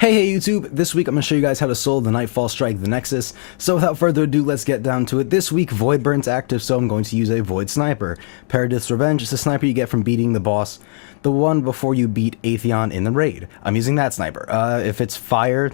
Hey YouTube, this week I'm going to show you guys how to solo the Nightfall strike the Nexus. So without further ado, let's get down to it. This week Void Burn's active, so I'm going to use a Void Sniper. Paradith's Revenge is a sniper you get from beating the boss, the one before you beat Atheon in the raid. I'm using that sniper. If it's fire,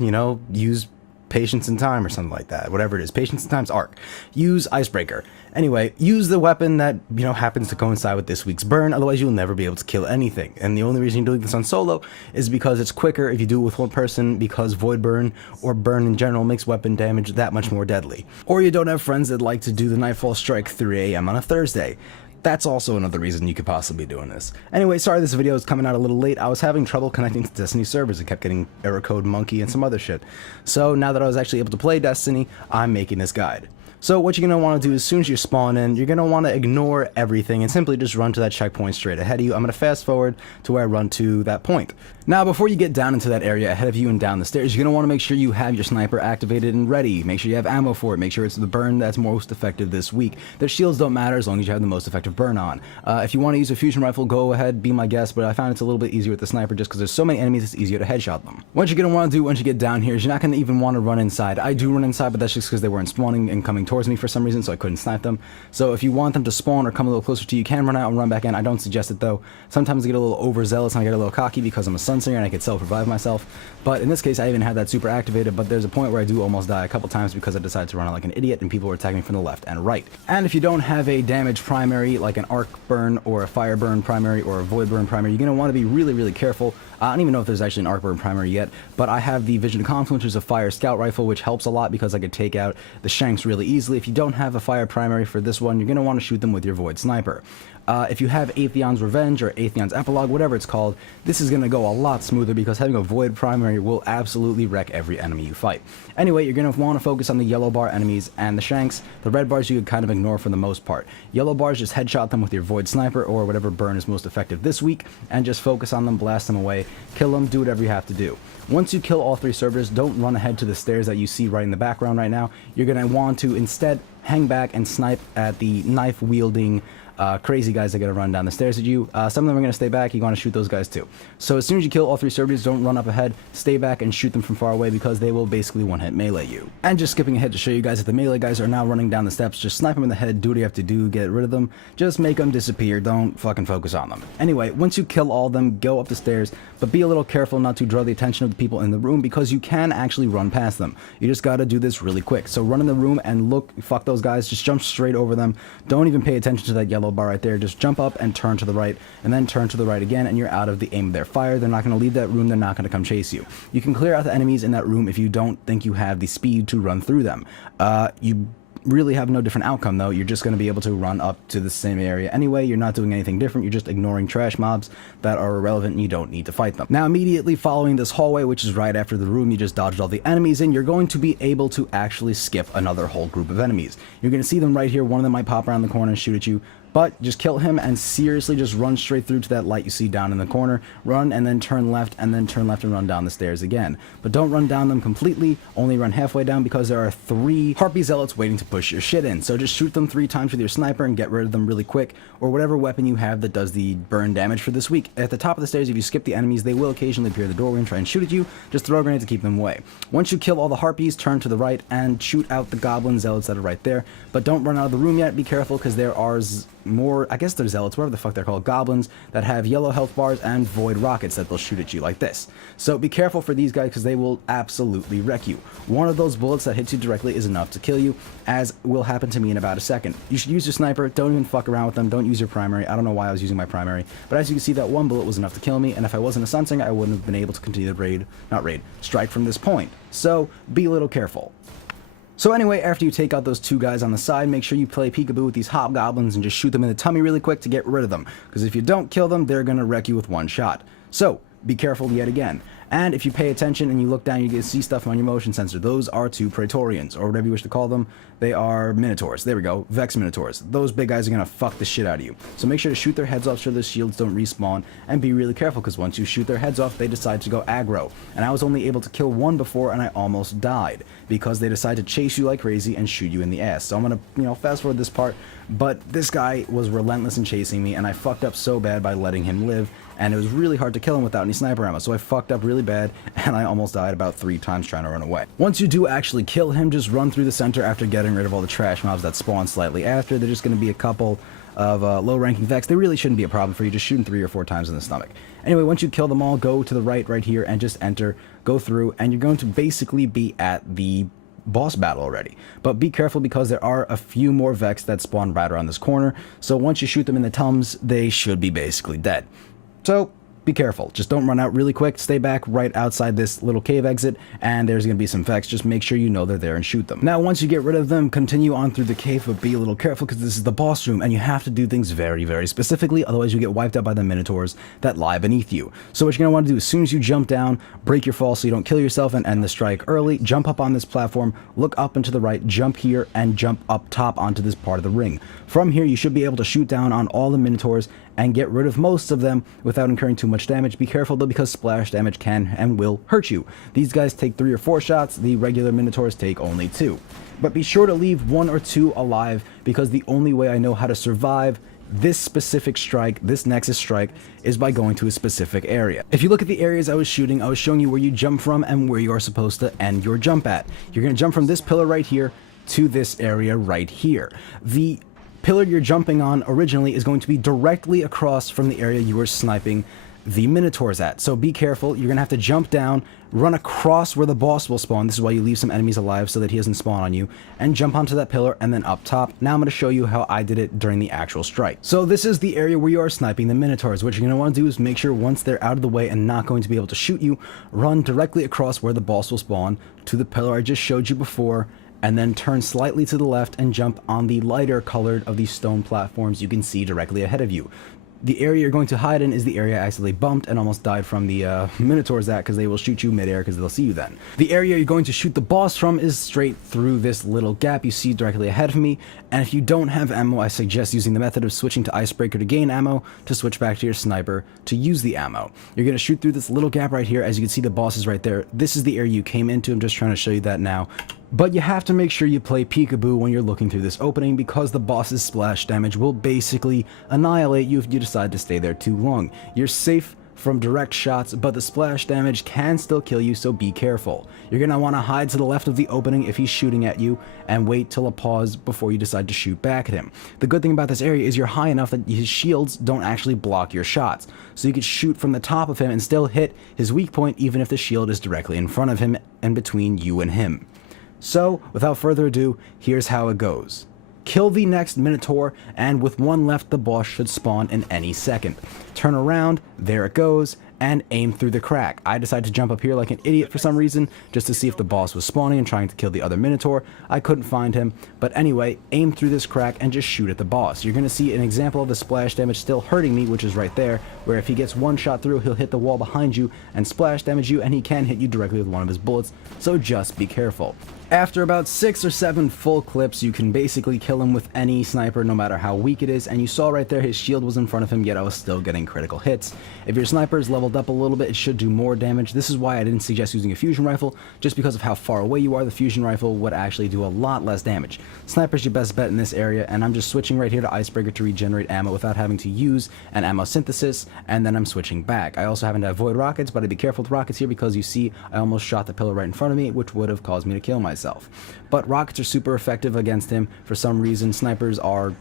use Patience in Time or something like that, whatever it is. Patience in Time's arc. Use Icebreaker. Anyway, use the weapon that, happens to coincide with this week's burn, otherwise you'll never be able to kill anything. And the only reason you're doing this on solo is because it's quicker if you do it with one person, because Void Burn, or burn in general, makes weapon damage that much more deadly. Or you don't have friends that like to do the Nightfall strike 3 AM on a Thursday. That's also another reason you could possibly be doing this. Anyway, sorry this video is coming out a little late. I was having trouble connecting to Destiny servers. It kept getting error code monkey and some other shit. So now that I was actually able to play Destiny, I'm making this guide. So what you're going to want to do as soon as you spawn in, you're going to want to ignore everything and simply just run to that checkpoint straight ahead of you. I'm going to fast forward to where I run to that point. Now, before you get down into that area ahead of you and down the stairs, you're going to want to make sure you have your sniper activated and ready. Make sure you have ammo for it. Make sure it's the burn that's most effective this week. Their shields don't matter as long as you have the most effective burn on. If you want to use a fusion rifle, go ahead, be my guest, but I found it's a little bit easier with the sniper just because there's so many enemies, it's easier to headshot them. What you're going to want to do once you get down here is you're not going to even want to run inside. I do run inside, but that's just because they weren't spawning and coming towards me for some reason, so I couldn't snipe them. So if you want them to spawn or come a little closer to you, you can run out and run back in. I don't suggest it though. Sometimes I get a little overzealous and I get a little cocky because I'm a Sunsinger and I can self-revive myself. But in this case, I even had that super activated, but there's a point where I do almost die a couple times because I decided to run out like an idiot and people were attacking me from the left and right. And if you don't have a damage primary like an arc burn or a fire burn primary or a void burn primary, you're going to want to be really careful. I don't even know if there's actually an arc burn primary yet, but I have the Vision Confluence, which is a fire scout rifle, which helps a lot because I could take out the shanks really easily. If you don't have a fire primary for this one, you're going to want to shoot them with your Void Sniper. If you have Atheon's Revenge or Atheon's Epilogue, whatever it's called, this is going to go a lot smoother because having a Void primary will absolutely wreck every enemy you fight. Anyway, you're going to want to focus on the yellow bar enemies and the shanks. The red bars you could kind of ignore for the most part. Yellow bars, just headshot them with your Void Sniper or whatever burn is most effective this week, and just focus on them, blast them away, kill them, do whatever you have to do. Once you kill all three servers, don't run ahead to the stairs that you see right in the background right now. You're going to want to instead hang back and snipe at the knife-wielding crazy guys that are going to run down the stairs at you. Some of them are going to stay back. You want to shoot those guys too. So as soon as you kill all three servers, don't run up ahead. Stay back and shoot them from far away because they will basically one-hit melee you. And just skipping ahead to show you guys that the melee guys are now running down the steps. Just snipe them in the head. Do what you have to do. Get rid of them. Just make them disappear. Don't fucking focus on them. Anyway, once you kill all of them, go up the stairs. But be a little careful not to draw the attention of the people in the room because you can actually run past them. You just got to do this really quick. So run in the room and look. Fuck those guys. Just jump straight over them. Don't even pay attention to that yellow bar right there. Just jump up and turn to the right, and then turn to the right again, and you're out of the aim of their fire. They're not going to leave that room. They're not going to come chase you. You can clear out the enemies in that room if you don't think you have the speed to run through them. You really have no different outcome though. You're just going to be able to run up to the same area anyway. You're not doing anything different. You're just ignoring trash mobs that are irrelevant and you don't need to fight them. Now immediately following this hallway, which is right after the room you just dodged all the enemies in, you're going to be able to actually skip another whole group of enemies. You're going to see them right here. One of them might pop around the corner and shoot at you, but just kill him and seriously just run straight through to that light you see down in the corner. Run and then turn left and then turn left and run down the stairs again. But don't run down them completely, only run halfway down because there are 3 Harpy Zealots waiting to push your shit in. So just shoot them 3 times with your sniper and get rid of them really quick, or whatever weapon you have that does the burn damage for this week. At the top of the stairs, if you skip the enemies, they will occasionally appear at the doorway and try and shoot at you. Just throw a grenade to keep them away. Once you kill all the Harpies, turn to the right and shoot out the Goblin Zealots that are right there. But don't run out of the room yet. Be careful because there are more, I guess they're zealots, whatever the fuck they're called, goblins that have yellow health bars and void rockets that they'll shoot at you like this. So be careful for these guys because they will absolutely wreck you. One of those bullets that hits you directly is enough to kill you, as will happen to me in about a second. You should use your sniper. Don't even fuck around with them. Don't use your primary. I don't know why I was using my primary, but as you can see, that one bullet was enough to kill me, and if I wasn't a Sunsinger, I wouldn't have been able to continue the strike from this point. So be a little careful. So anyway, after you take out those 2 guys on the side, make sure you play peekaboo with these hobgoblins and just shoot them in the tummy really quick to get rid of them. Because if you don't kill them, they're going to wreck you with one shot. So be careful yet again. And if you pay attention and you look down, you can see stuff on your motion sensor. Those are 2 Praetorians, or whatever you wish to call them. They are Minotaurs. There we go. Vex Minotaurs. Those big guys are going to fuck the shit out of you. So make sure to shoot their heads off so their shields don't respawn, and be really careful because once you shoot their heads off, they decide to go aggro. And I was only able to kill 1 before, and I almost died because they decide to chase you like crazy and shoot you in the ass. So I'm going to, fast forward this part, but this guy was relentless in chasing me, and I fucked up so bad by letting him live, and it was really hard to kill him without any sniper ammo. So I fucked up really really bad, and I almost died about 3 times trying to run away. Once you do actually kill him, just run through the center after getting rid of all the trash mobs that spawn slightly after. They're just going to be a couple of low-ranking Vex. They really shouldn't be a problem for you. Just shoot them 3 or 4 times in the stomach. Anyway, once you kill them all, go to the right here, and just enter, go through, and you're going to basically be at the boss battle already. But be careful because there are a few more Vex that spawn right around this corner, so once you shoot them in the tums, they should be basically dead. So be careful. Just don't run out really quick. Stay back right outside this little cave exit, and there's going to be some Vex. Just make sure you know they're there and shoot them. Now, once you get rid of them, continue on through the cave, but be a little careful because this is the boss room, and you have to do things very, very specifically, otherwise you get wiped out by the Minotaurs that lie beneath you. So what you're going to want to do, as soon as you jump down, break your fall so you don't kill yourself and end the strike early, jump up on this platform, look up and to the right, jump here, and jump up top onto this part of the ring. From here, you should be able to shoot down on all the Minotaurs and get rid of most of them without incurring too much damage. Be careful though, because splash damage can and will hurt you. These guys take 3 or 4 shots, the regular Minotaurs take only 2. But be sure to leave 1 or 2 alive, because the only way I know how to survive this specific strike, this Nexus strike, is by going to a specific area. If you look at the areas I was shooting, I was showing you where you jump from and where you are supposed to end your jump at. You're going to jump from this pillar right here to this area right here. The pillar you're jumping on originally is going to be directly across from the area you were sniping the Minotaurs at. So be careful. You're going to have to jump down, run across where the boss will spawn. This is why you leave some enemies alive so that he doesn't spawn on you, and jump onto that pillar and then up top. Now I'm going to show you how I did it during the actual strike. So this is the area where you are sniping the Minotaurs. What you're going to want to do is make sure once they're out of the way and not going to be able to shoot you, run directly across where the boss will spawn to the pillar I just showed you before, and then turn slightly to the left and jump on the lighter colored of these stone platforms you can see directly ahead of you. The area you're going to hide in is the area I accidentally bumped and almost died from the Minotaurs at, because they will shoot you midair because they'll see you then. The area you're going to shoot the boss from is straight through this little gap you see directly ahead of me, and if you don't have ammo, I suggest using the method of switching to Icebreaker to gain ammo, to switch back to your sniper to use the ammo. You're going to shoot through this little gap right here. As you can see, the boss is right there. This is the area you came into. I'm just trying to show you that now. But you have to make sure you play peekaboo when you're looking through this opening, because the boss's splash damage will basically annihilate you if you decide to stay there too long. You're safe from direct shots, but the splash damage can still kill you, so be careful. You're going to want to hide to the left of the opening if he's shooting at you, and wait till a pause before you decide to shoot back at him. The good thing about this area is you're high enough that his shields don't actually block your shots, so you could shoot from the top of him and still hit his weak point even if the shield is directly in front of him and between you and him. So, without further ado, here's how it goes. Kill the next Minotaur, and with 1 left, the boss should spawn in any second. Turn around, there it goes, and aim through the crack. I decided to jump up here like an idiot for some reason, just to see if the boss was spawning and trying to kill the other Minotaur. I couldn't find him, but anyway, aim through this crack and just shoot at the boss. You're going to see an example of the splash damage still hurting me, which is right there, where if he gets 1 shot through, he'll hit the wall behind you and splash damage you, and he can hit you directly with one of his bullets, so just be careful. After about 6 or 7 full clips, you can basically kill him with any sniper, no matter how weak it is, and you saw right there his shield was in front of him, yet I was still getting critical hits. If your sniper is leveled up a little bit, it should do more damage. This is why I didn't suggest using a fusion rifle, just because of how far away you are. The fusion rifle would actually do a lot less damage. Sniper's your best bet in this area, and I'm just switching right here to Icebreaker to regenerate ammo without having to use an ammo synthesis, and then I'm switching back. I also happen to avoid rockets, but I'd be careful with rockets here because you see I almost shot the pillar right in front of me, which would have caused me to kill myself. But rockets are super effective against him. For some reason, snipers are,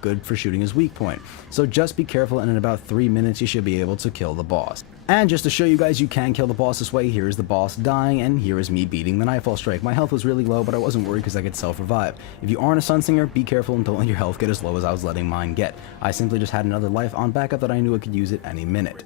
good for shooting his weak point. So just be careful, and in about 3 minutes, you should be able to kill the boss. And just to show you guys you can kill the boss this way, here is the boss dying, and here is me beating the Nightfall strike. My health was really low, but I wasn't worried because I could self-revive. If you aren't a Sunsinger, be careful and don't let your health get as low as I was letting mine get. I simply just had another life on backup that I knew I could use at any minute.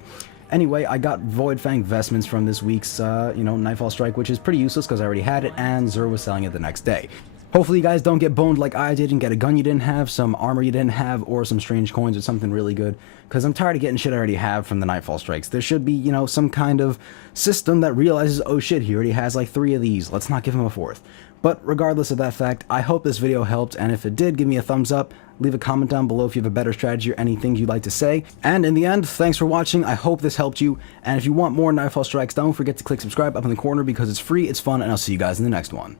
Anyway, I got Void Fang vestments from this week's, Nightfall strike, which is pretty useless because I already had it, and Zur was selling it the next day. Hopefully you guys don't get boned like I did and get a gun you didn't have, some armor you didn't have, or some strange coins or something really good, because I'm tired of getting shit I already have from the Nightfall strikes. There should be, some kind of system that realizes, oh shit, he already has like 3 of these, let's not give him a 4th. But regardless of that fact, I hope this video helped, and if it did, give me a thumbs up, leave a comment down below if you have a better strategy or anything you'd like to say. And in the end, thanks for watching, I hope this helped you, and if you want more Nightfall strikes, don't forget to click subscribe up in the corner because it's free, it's fun, and I'll see you guys in the next one.